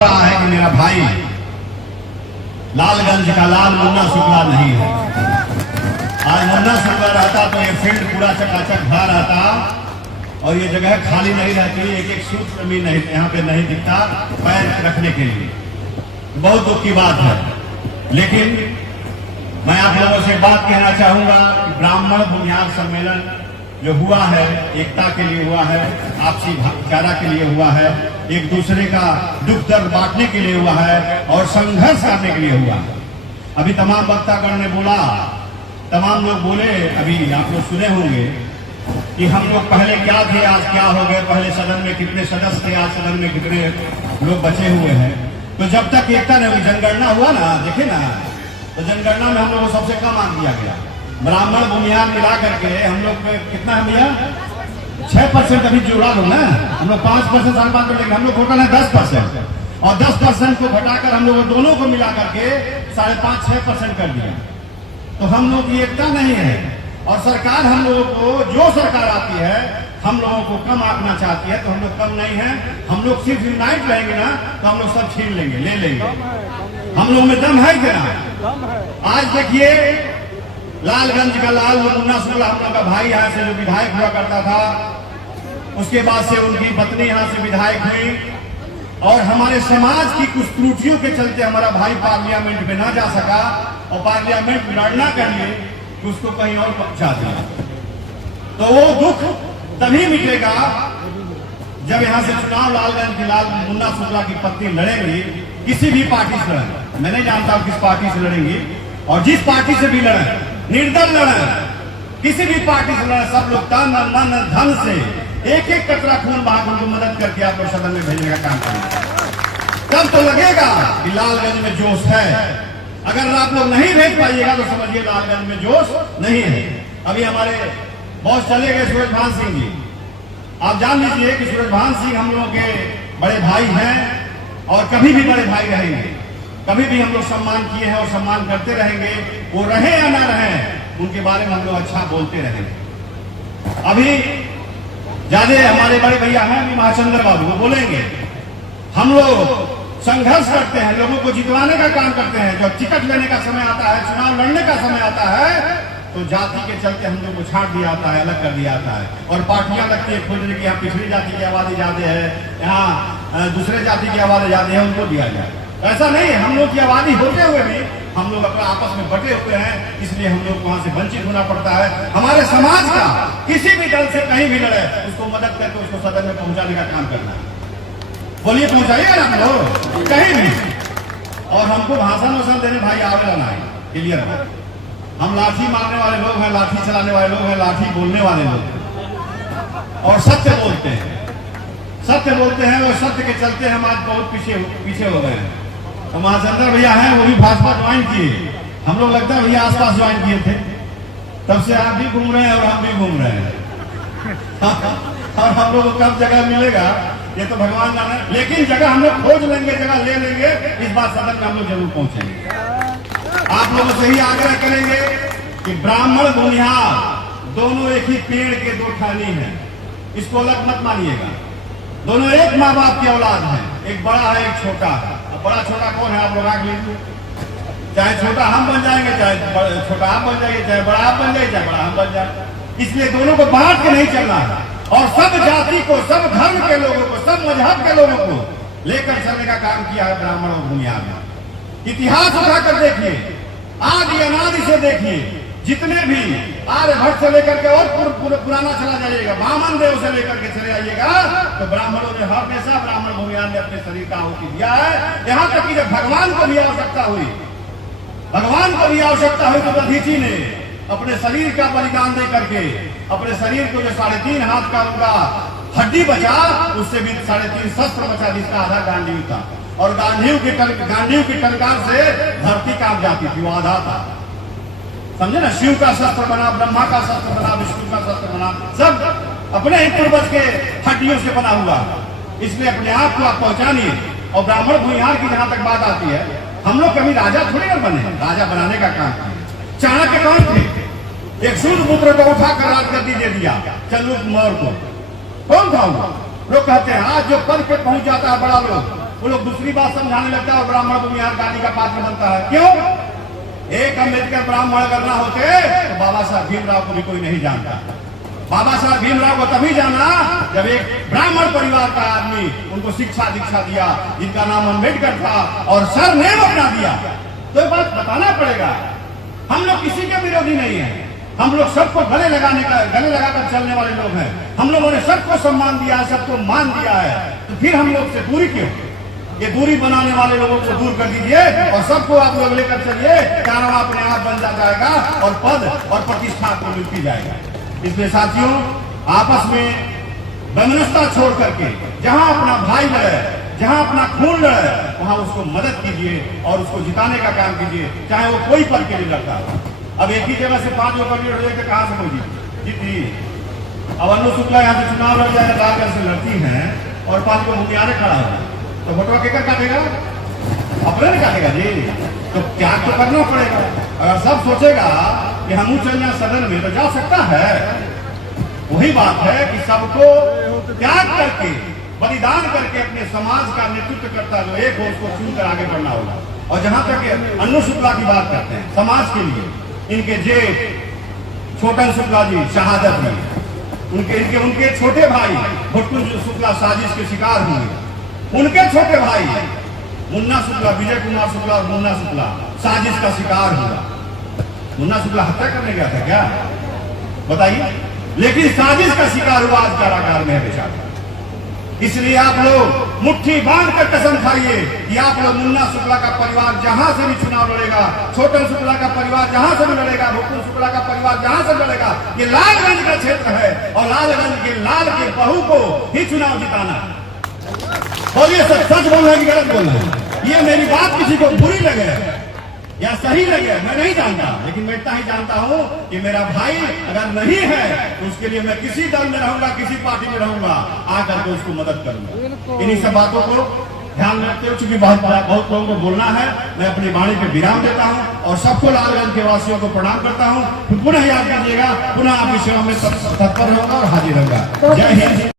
रहा है कि मेरा भाई लालगंज का लाल मुन्ना शुक्ला नहीं है। आज मुन्ना शुक्ला रहता तो ये फील्ड पूरा चकाचक भरा रहता और ये जगह खाली नहीं रहती। एक एक सूत्र भी नहीं यहाँ पे नहीं दिखता पैर रखने के लिए। बहुत दुख की बात है, लेकिन मैं आप लोगों से बात कहना चाहूंगा कि ब्राह्मण बुनियाद सम्मेलन जो हुआ है, एकता के लिए हुआ है, आपसी भाईचारा के लिए हुआ है, एक दूसरे का दुख दर्द बांटने के लिए हुआ है और संघर्ष करने के लिए हुआ है। अभी तमाम वक्तागण ने बोला, तमाम लोग बोले, अभी आप लोग सुने होंगे कि हम लोग पहले क्या थे, आज क्या हो गए, पहले सदन में कितने सदस्य थे, आज सदन में कितने लोग बचे हुए हैं। तो जब तक एकता नहीं हुई, जनगणना हुआ ना, देखे ना, तो जनगणना में हम लोग को सबसे कम आंक दिया गया। ब्राह्मण बुनियाद मिला करके हम लोग कितना है भैया, 6% अभी जुड़ा लो ना, हम लोग 5% साल बाद लेंगे, हम लोग टोटल है 10% और 10% को घटाकर हम लोग दोनों को मिला करके 5.5-6% कर दिया। तो हम लोग की एकता नहीं है और सरकार हम लोगों को, जो सरकार आती है हम लोगों को कम आंकना चाहती है, तो हम लोग कम नहीं है। हम लोग सिर्फ यूनाइट रहेंगे ना तो हम लोग सब छीन लेंगे, ले लेंगे। हम लोग में दम है क्या? आज देखिए लालगंज का लाल मुन्ना शुक्ला हम लोग का भाई यहाँ से जो विधायक हुआ करता था, उसके बाद से उनकी पत्नी यहाँ से विधायक हुई और हमारे समाज की कुछ त्रुटियों के चलते हमारा भाई पार्लियामेंट में ना जा सका और पार्लियामेंट में लड़ना कर लिए कि उसको कहीं और पहुंचा दिया। तो वो दुख तभी मिटेगा जब यहाँ से चुनाव लालगंज की लाल मुन्ना शुक्ला की पत्नी लड़ेंगी, किसी भी पार्टी से लड़ेंगे। मैं नहीं जानता किस पार्टी से लड़ेंगी और जिस पार्टी से भी लड़े, निर्दल लड़े, किसी भी पार्टी से लड़े, सब लोग तन मन धन से एक एक कतरा खून बहा उनको मदद करके आप लोग सदन में भेजने का काम करेंगे। तब तो लगेगा कि लालगंज में जोश है। अगर आप लोग नहीं भेज पाइएगा तो समझिए लालगंज में जोश नहीं है। अभी हमारे बॉस चले गए सूरजभान सिंह जी। आप जान लीजिए कि सूरजभान सिंह हम लोगों के बड़े भाई हैं और कभी भी बड़े भाई रहेंगे। कभी भी हम लोग सम्मान किए हैं और सम्मान करते रहेंगे। वो रहे या ना रहे, उनके बारे में हम लोग अच्छा बोलते रहेंगे। अभी ज्यादा हमारे बड़े भैया हैं अभी महाचंद्र बाबू, वो बोलेंगे हम लोग संघर्ष करते हैं, लोगों को जितवाने का काम करते हैं। जब टिकट लेने का समय आता है, चुनाव लड़ने का समय आता है, तो जाति के चलते हम लोग को छांट दिया जाता है, अलग कर दिया जाता है और पार्टियां लगती है खोजने की, यहाँ पिछड़ी जाति की आबादी ज्यादा है, यहाँ दूसरे जाति की आबादी ज्यादा है, उनको दिया जाए। ऐसा नहीं है, हम लोग की आबादी होते हुए भी हम लोग अपना आपस में बटे हुए हैं, इसलिए हम लोग वहां से वंचित होना पड़ता है। हमारे समाज का किसी भी दल से कहीं भी लड़े, उसको मदद करके उसको सदन में पहुंचाने का काम करना है। बोलिए, पहुंचाइएगा ना हम लोग कहीं भी। और हमको भाषण वषण देने भाई आवेला ना, क्लियर है। हम लाठी मारने वाले लोग हैं, लाठी चलाने वाले लोग हैं, लाठी बोलने वाले लोग और सत्य बोलते हैं, सत्य बोलते हैं और सत्य के चलते हम आज बहुत पीछे हो गए हैं। तो महाचंद्र भैया हैं, वो भी भाजपा ज्वाइन किए, हम लोग लगता है भैया आसपास ज्वाइन किए थे, तब से आप भी घूम रहे हैं और हम भी घूम रहे हैं। और हम लोग को कब जगह मिलेगा ये तो भगवान जाने, लेकिन जगह हम लोग खोज लेंगे, जगह ले लेंगे। इस बार सदन में हम लोग जरूर पहुंचेंगे। आप लोगों से ही आग्रह करेंगे कि ब्राह्मण बुनियाद दोनों एक ही पेड़ के दो टहनी हैं, इसको अलग मत मानिएगा। दोनों एक माँ बाप की औलाद है, एक बड़ा है एक छोटा है। अब बड़ा छोटा कौन है आप लोग आग लीजिए, चाहे छोटा हम बन जाएंगे, चाहे छोटा आप बन जाइए, चाहे बड़ा आप बन जाइए, चाहे बड़ा हम बन जाए। इसलिए दोनों को बांट के नहीं चलना है और सब जाति को, सब धर्म के लोगों को, सब मजहब के लोगों को लेकर चलने का काम किया है ब्राह्मण और बुनियाद में। इतिहास उठाकर देखिए, आदि अनादि से देखिए, जितने भी आर्यभट्ट से लेकर के और पुराना चला जाइएगा, वामन देव से लेकर के चले आइएगा, तो ब्राह्मणों ने हमेशा, ब्राह्मण भूमियान ने अपने शरीर का आहुति दिया है। यहाँ तक कि जब भगवान को भी आवश्यकता हुई, भगवान को भी आवश्यकता हुई, तो दधीची ने अपने शरीर का बलिदान दे करके अपने शरीर को जो 3.5 हाथ का उनका हड्डी बचा, उससे भी 3.5 शस्त्र बचा, जिसका आधा गांडीव था और गांडीव की टंकार से धरती कांप जाती थी, वो आधा था। समझे ना, शिव का शस्त्र बना, ब्रह्मा का शस्त्र बना, विष्णु का शस्त्र बना, सब अपने ही पूर्वज के हड्डियों से बना हुआ। इसलिए अपने आप को आप पहचानिए। और ब्राह्मण भूमिहार की जहां तक बात आती है, हम लोग कभी राजा थोड़ी ना बने, राजा बनाने का काम किया। चाणक्य कौन थे? एक सूर्यपुत्र को उठाकर राजगद्दी दे दिया चंद्रगुप्त मौर्य को। कौन था वो? लोग कहते हैं आज जो पद पे पहुंच जाता है बड़ा लोग, वो लोग दूसरी बात समझाने लगता है और ब्राह्मण को यहाँ गाली का पात्र बनता है। क्यों? एक अम्बेडकर ब्राह्मण अगर ना होते तो बाबा साहब भीमराव को भी कोई नहीं जानता। बाबा साहब भीमराव को तभी जाना जब एक ब्राह्मण परिवार का आदमी उनको शिक्षा दीक्षा दिया, जिनका नाम अम्बेडकर था और सरनेम अपना दिया। तो ये बात बताना पड़ेगा। हम लोग किसी के विरोधी नहीं है, हम लोग सबको गले लगाकर चलने वाले लोग हैं। हम लोगों ने सबको सम्मान दिया है, सबको मान दिया है, तो फिर हम लोग से दूरी क्यों? ये दूरी बनाने वाले लोगों को दूर कर दीजिए और सबको आप लोग लेकर चलिए, कारण अपने आप बन जाएगा और पद और प्रतिष्ठा आपको मिलती जाएगा। इसलिए साथियों, आपस में वैमनस्यता छोड़ करके जहां अपना भाई लड़े, जहां अपना खून लड़े, वहां उसको मदद कीजिए और उसको जिताने का काम कीजिए, चाहे वो कोई पद के लिए लड़ता हो। अब एक ही जगह से 5 लोग कैंडिडेट हो जाए, कहां से कोई जीती? अब अन्नू शुक्ला यहाँ से चुनाव लड़ जाए, राजगढ़ से लड़ती हैं और 5 को मुखियारे खड़ा हो तो वोटवा केकर काटेगा? अपने नहीं काटेगा जी। तो त्याग तो करना पड़ेगा। अगर सब सोचेगा कि हम चल जाए सदन में तो जा सकता है। वही बात है कि सबको त्याग करके, बलिदान करके अपने समाज का नेतृत्व करता जो एक हो उसको चुनकर आगे बढ़ना होगा। और जहां तक अन्नू शुक्ला की बात करते हैं, समाज के लिए इनके जेठ छोटन शुक्ला जी शहादत हुई, उनके छोटे भाई भुटकुंज शुक्ला साजिश के शिकार हुए, उनके छोटे भाई मुन्ना शुक्ला, विजय कुमार शुक्ला और मुन्ना शुक्ला साजिश का शिकार हुआ। मुन्ना शुक्ला हत्या करने गया था क्या? बताइए। लेकिन साजिश का शिकार हुआ, आज कारागार में है बेचारा। इसलिए आप लोग मुट्ठी बांध कर कसम खाइए कि आप लोग मुन्ना शुक्ला का परिवार जहां से भी चुनाव लड़ेगा, छोटन शुक्ला का परिवार जहां से भी लड़ेगा, भुटकुंज शुक्ला का परिवार जहां से लड़ेगा, ये लालगंज का क्षेत्र है और लालगंज के लाल के बहू को ही चुनाव जिताना। बोलिए सच बोलना है कि गलत बोलना है? ये मेरी बात किसी को बुरी लगे या सही लगे मैं नहीं जानता, लेकिन मैं इतना ही जानता हूं कि मेरा भाई अगर नहीं है तो उसके लिए मैं किसी दल में रहूंगा, किसी पार्टी में रहूंगा, आकर के उसको मदद करूंगा। इन्हीं सब बातों को ध्यान रखते हुए, चूंकि बहुत लोगों को बोलना है, मैं अपनी वाणी पे विराम देता हूं और सबको लालगंज के वासियों को प्रणाम करता हूं। पुनः याद कीजिएगा, पुनः आपकी सेवा में तत्पर रहूंगा और हाजिर रहूंगा। जय हिंद।